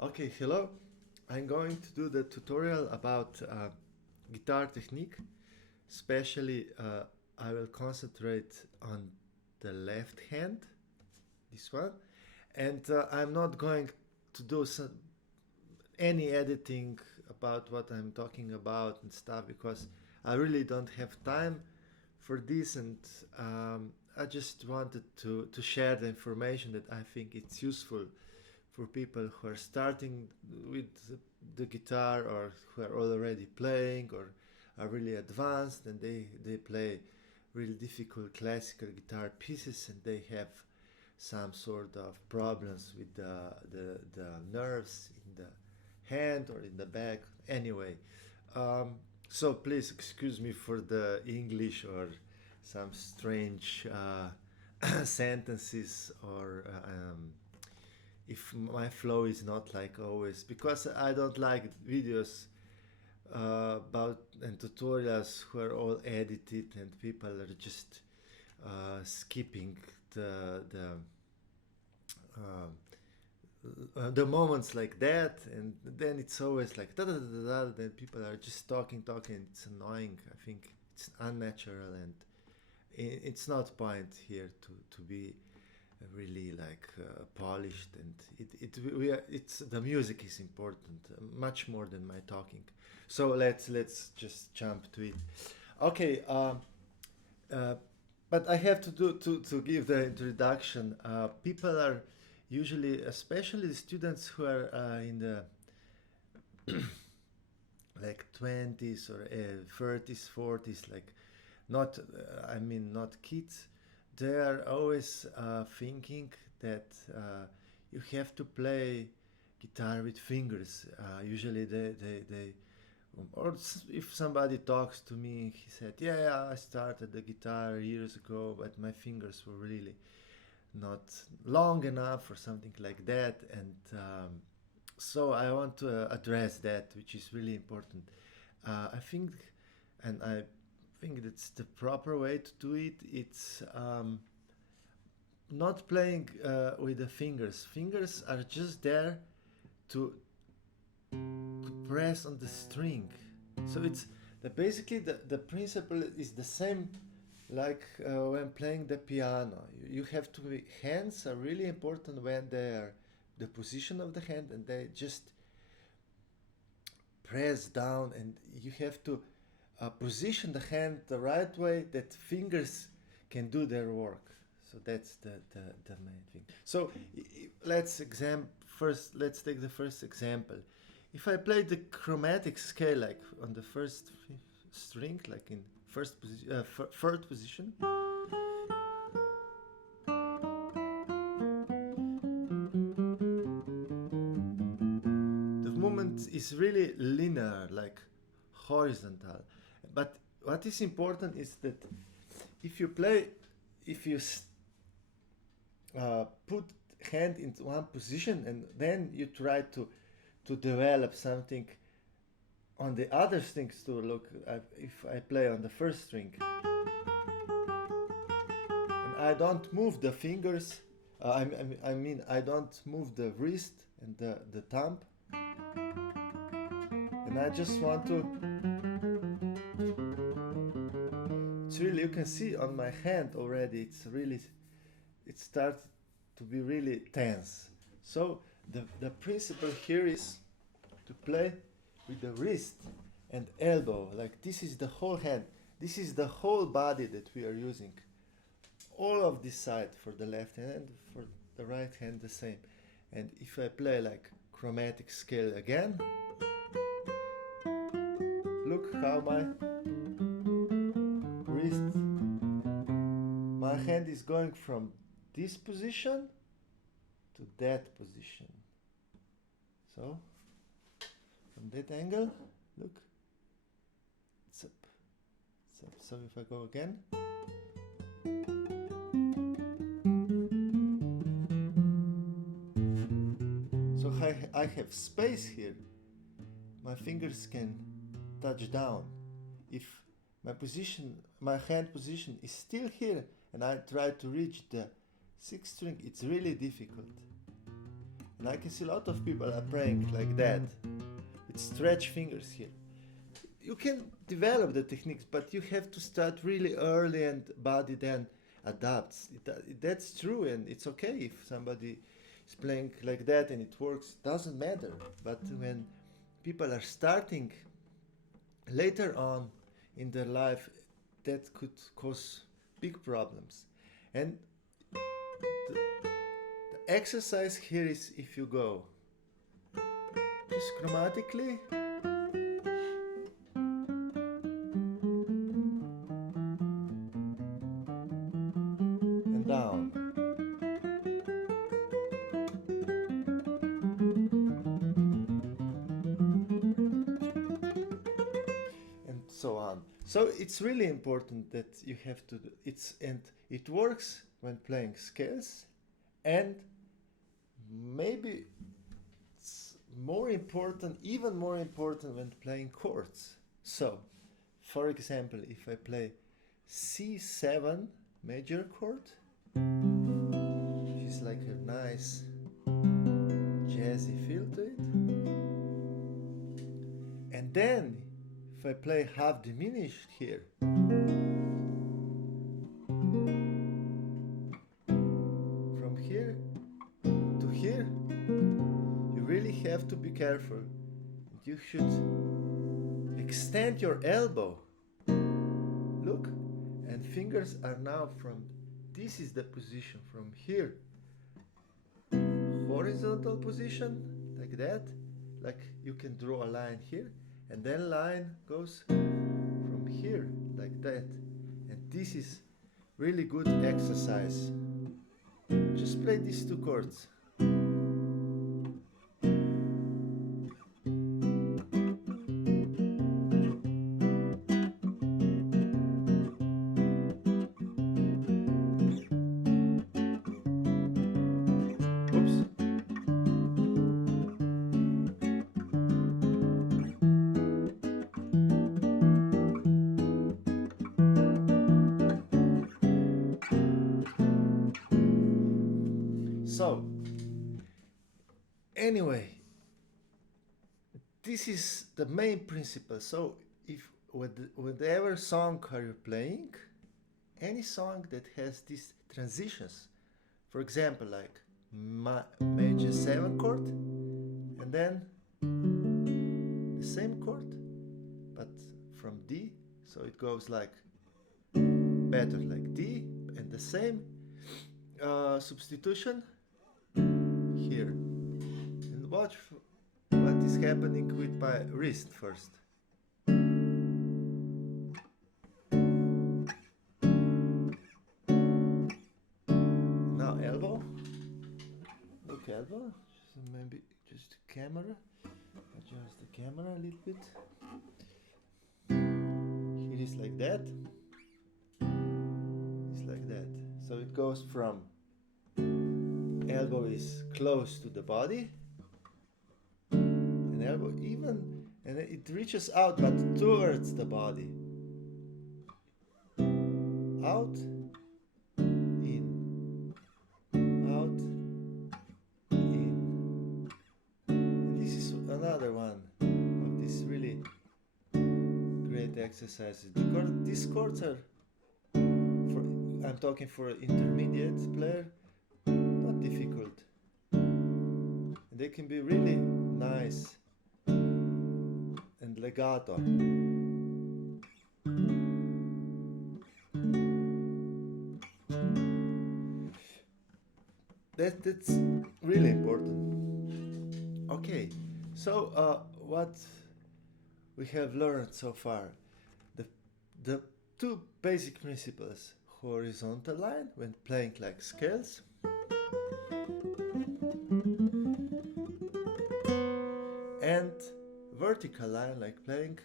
Okay, hello. I'm going to do the tutorial about guitar technique. Especially, I will concentrate on the left hand, this one, and I'm not going to do any editing about what I'm talking about and stuff because I really don't have time for this, and I just wanted to share the information that I think it's useful for people who are starting with the guitar or who are already playing or are really advanced and they play really difficult classical guitar pieces and they have some sort of problems with the nerves in the hand or in the back. Anyway, so please excuse me for the English or some strange sentences or if my flow is not like always, because I don't like videos about and tutorials who are all edited and people are just skipping um, the moments like that, and then it's always like da da da da da. Then people are just talking. It's annoying. I think it's unnatural, and it's not point here to be really like polished. And it's the music is important much more than my talking. So let's just jump to it. Okay. Uh, but I have to do to give the introduction. People are usually, especially the students who are in the like 20s or 30s, 40s, like not, I mean, not kids. They are always thinking that you have to play guitar with fingers. Usually they or if somebody talks to me, he said, yeah, I started the guitar years ago, but my fingers were really not long enough or something like that. And so I want to address that, which is really important. I think, and I think that's the proper way to do it. It's not playing with the fingers. Fingers are just there to press on the string. So it's the principle is the same like when playing the piano. You have to be, hands are really important when they are the position of the hand and they just press down, and you have to position the hand the right way that fingers can do their work. So that's the main thing. So let's take the first example. If I play the chromatic scale like on the first string, like in third position, the movement is really linear, like horizontal. But what is important is that if you play, if you put hand into one position and then you try to develop something on the other strings to look, if I play on the first string and I don't move the fingers, I mean I don't move the wrist and the thumb, and I just want to, it's really, you can see on my hand already, it starts to be really tense. So the principle here is to play with the wrist and elbow, like this is the whole hand, this is the whole body that we are using. All of this side for the left hand, for the right hand the same. And if I play like chromatic scale again, look how my wrist, my hand is going from this position to that position. So from that angle, look, it's up, it's up. So if I go again, so I have space here. My fingers can touch down. If my hand position is still here and I try to reach the sixth string, it's really difficult. And I can see a lot of people are playing like that, with stretch fingers here. You can develop the techniques, but you have to start really early, and body then adapts. That's true, and it's okay if somebody is playing like that and it works. Doesn't matter. But when people are starting later on in their life, that could cause big problems. And the exercise here is, if you go just chromatically, and down, and so on. So it's really important that you have to do and it works when playing scales, and maybe it's more important, even more important, when playing chords. So, for example, if I play C7 major chord, which is like a nice jazzy feel to it, and then if I play half diminished here, from here to here, you really have to be careful. You should extend your elbow. Look, and fingers are now from, this is the position from here, horizontal position, like that, like you can draw a line here, and then line goes from here, like that. And this is really good exercise. Just play these two chords. Oops. So, anyway, this is the main principle. So, if whatever song are you playing, any song that has these transitions, for example, like major 7 chord, and then the same chord, but from D, so it goes like better like D, and the same substitution here. And watch what is happening with my wrist first. Now elbow. Look, elbow. So maybe just camera. Adjust the camera a little bit. Here is like that. It's like that. So it goes from elbow is close to the body, and elbow even, and it reaches out but towards the body. Out, in, out, in. And this is another one of these really great exercises. These chords are, I'm talking for an intermediate player, not difficult. And they can be really nice and legato. That's really important. Okay, so what we have learned so far, the two basic principles: horizontal line when playing like scales, and vertical line like playing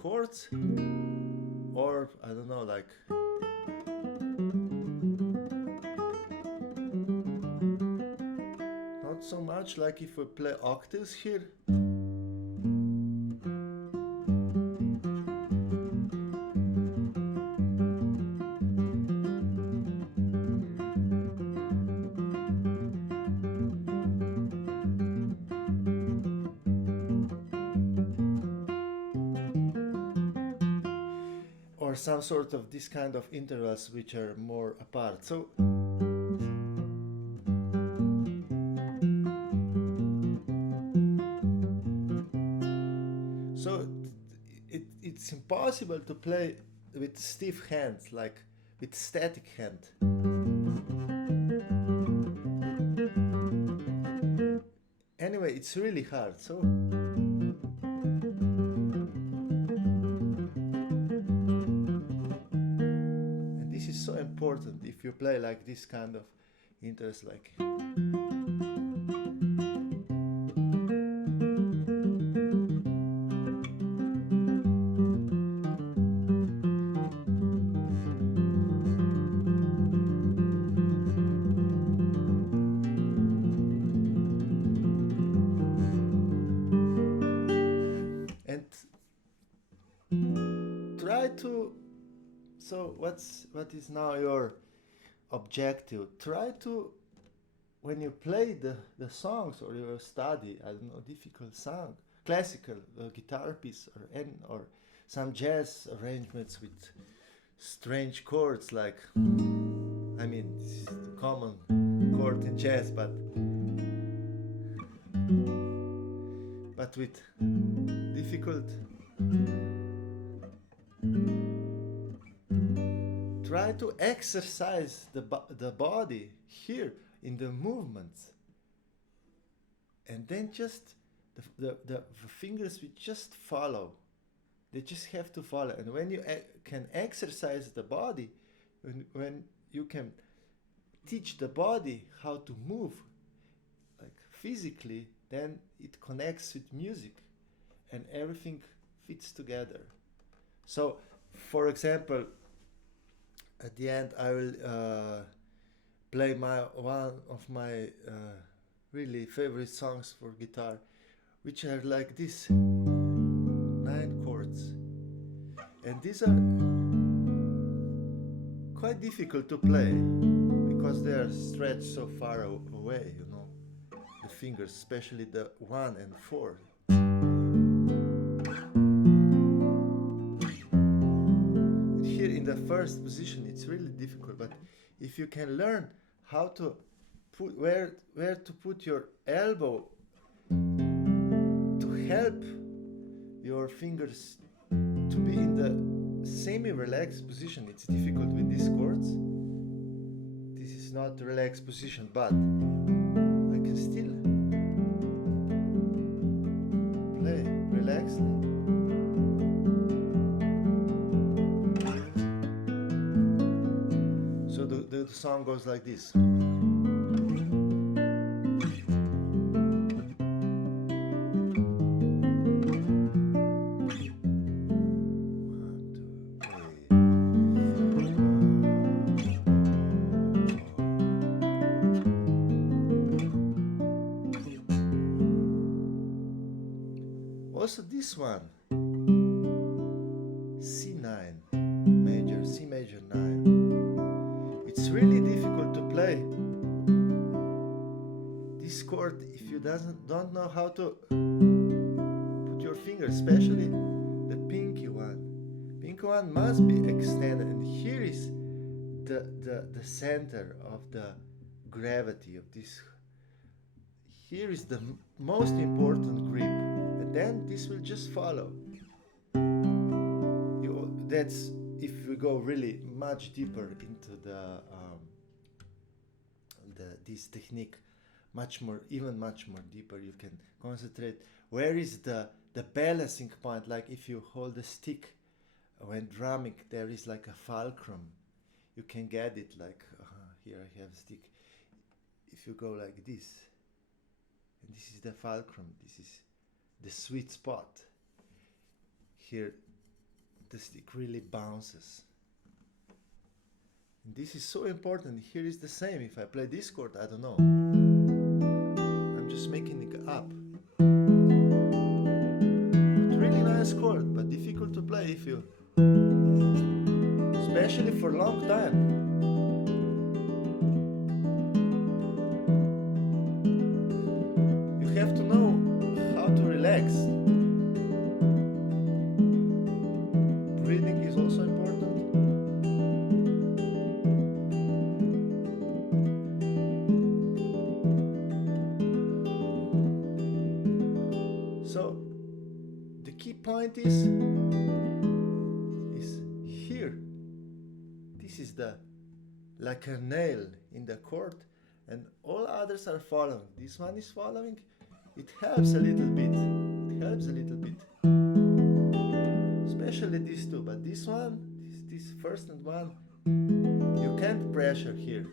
chords, or I don't know, like not so much like if we play octaves here. some sort of this kind of intervals which are more apart. So it's impossible to play with stiff hands, like with static hand. Anyway, it's really hard. So and this is so important if you play like this kind of interest, like try to. So what is now your objective? Try to, when you play the songs or you study, I don't know, difficult song, classical guitar piece or some jazz arrangements with strange chords, like, I mean, this is the common chord in jazz, but with difficult. Try to exercise the body here in the movements, and then just the fingers will just follow. They just have to follow. And when you can exercise the body, when you can teach the body how to move, like physically, then it connects with music, and everything fits together. So, for example, at the end, I will play one of my really favorite songs for guitar, which are like this, 9 chords, and these are quite difficult to play because they are stretched so far away, you know, the fingers, especially the 1 and 4. The first position, it's really difficult, but if you can learn how to put where to put your elbow to help your fingers to be in the semi-relaxed position. It's difficult with these chords. This is not the relaxed position, but I can still play relaxedly. So the song goes like this. Also this one, C9 major, C major 9. It's really difficult to play this chord if you don't know how to put your fingers, especially the pinky one. Pinky one must be extended, and here is the center of the gravity of this. Here is the most important grip. Then this will just follow. That's if we go really much deeper into this technique, much more deeper. You can concentrate. Where is the balancing point? Like if you hold a stick when drumming, there is like a fulcrum. You can get it like here I have a stick. If you go like this, and this is the fulcrum. This is the sweet spot. Here the stick really bounces, and this is so important. Here is the same. If I play this chord, I don't know, I'm just making it up. But really nice chord, but difficult to play if you, especially for a long time. You have to know how to relax. Breathing is also important. point is here. This is the like a nail in the chord, and all others are following. This one is following. It helps a little bit. It helps a little bit. Especially these two, but this one, this first and one, you can't pressure here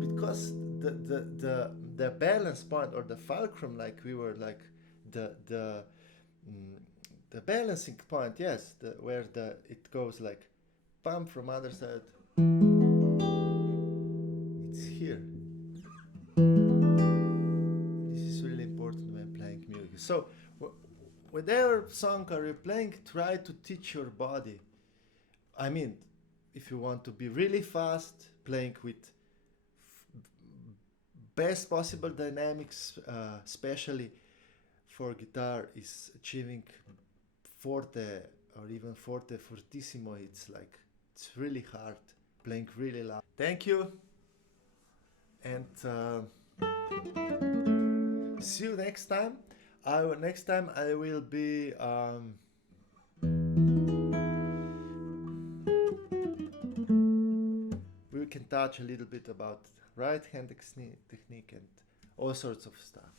because the balance point or the fulcrum, like we were like the balancing point, yes, where it goes like pump from other side. It's here. This is really important when playing music. So whatever song are you playing, try to teach your body. I mean, if you want to be really fast, playing with best possible dynamics, especially for guitar, is achieving forte or even forte fortissimo. It's really hard, playing really loud. Thank you, and see you next time. Next time I will be we can touch a little bit about right hand technique and all sorts of stuff.